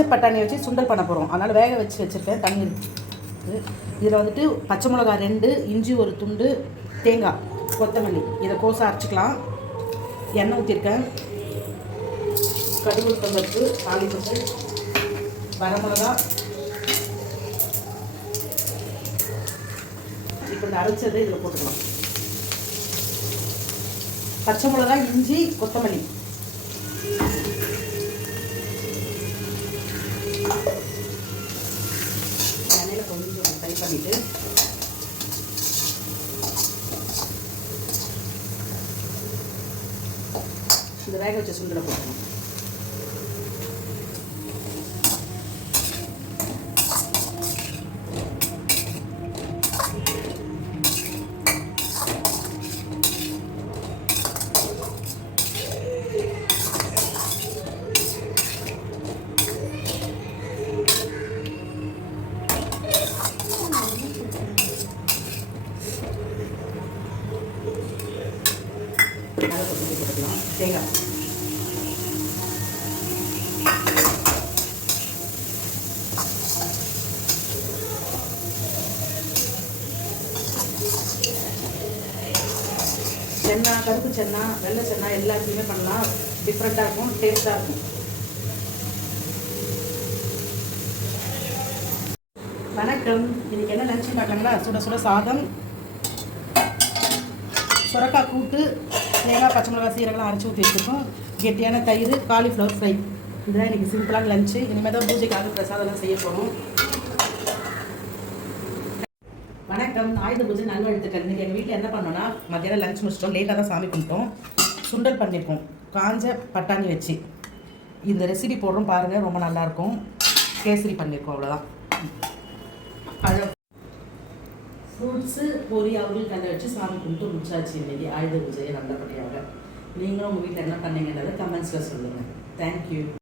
காஞ்ச பட்டாணியை வச்சு சுண்டல் பண்ண போகிறோம். அதனால் வேக வச்சு வச்சுருக்கேன். தண்ணி இருக்குது. இதில் வந்துட்டு பச்சை மிளகா 2, இஞ்சி 1 துண்டு, தேங்காய், கொத்தமல்லி இதை கோஸாக அரைச்சிக்கலாம். எண்ணெய் ஊற்றிருக்கேன். கடுகு பருப்பு, தாளிப்பருப்பு, வரமிளகா. இப்போ இந்த அரைச்சதை இதில் போட்டுக்கலாம். பச்சை மிளகா, இஞ்சி, கொத்தமல்லி. எண்ணெயில் கொஞ்சம் ஃப்ரை பண்ணிவிட்டு இந்த வேக வச்ச சுண்டலை போட்டுக்கணும். தேங்காய் சென்னா, கருப்பு சென்னா, வெள்ளை சென்னா எல்லாத்தையுமே பண்ணலாம். டிஃப்ரெண்ட்டாக இருக்கும், டேஸ்ட்டாக இருக்கும். வணக்கம். இன்றைக்கி என்ன லஞ்சு பார்க்கலாங்களா? சுட சுட சாதம், சுரக்காய் கூட்டு, தேங்காய், பச்சை மிளகாய், சீரகெல்லாம் அரைச்சி ஊற்றி வச்சுருக்கோம். கெட்டியான தயிர், காலிஃப்ளவர் ஃப்ரை. இதுதான் இன்றைக்கி சிம்பிளான லஞ்சு. இனிமேல் தான் பூஜைக்காக பிரசாதம்லாம் செய்ய போகிறோம். வணக்கம். ஆயுத பூஜை நல்வாழ்த்துக்கள். இன்றைக்கி எங்கள் வீட்டில் என்ன பண்ணோன்னா, மத்தியானம் லஞ்ச் முடிச்சிட்டோம். லேட்டாக தான் சாமி கும்பிட்டோம். சுண்டல் பண்ணியிருக்கோம் காஞ்ச பட்டாணி வச்சு. இந்த ரெசிபி போடுறோம் பாருங்கள், ரொம்ப நல்லாயிருக்கும். கேசரி பண்ணியிருக்கோம், அவ்வளோதான். ஃப்ரூட்ஸு, பொரி, அவர்கள் கல்லை வச்சு சாமி கும்பிட்டு முடிச்சாச்சு. இன்றைக்கி ஆயுத பூஜையை நல்லபடியாக. நீங்களும் உங்கள் வீட்டில் என்ன பண்ணீங்கன்றதை கமெண்ட்ஸில் சொல்லுங்கள். தேங்க்யூ.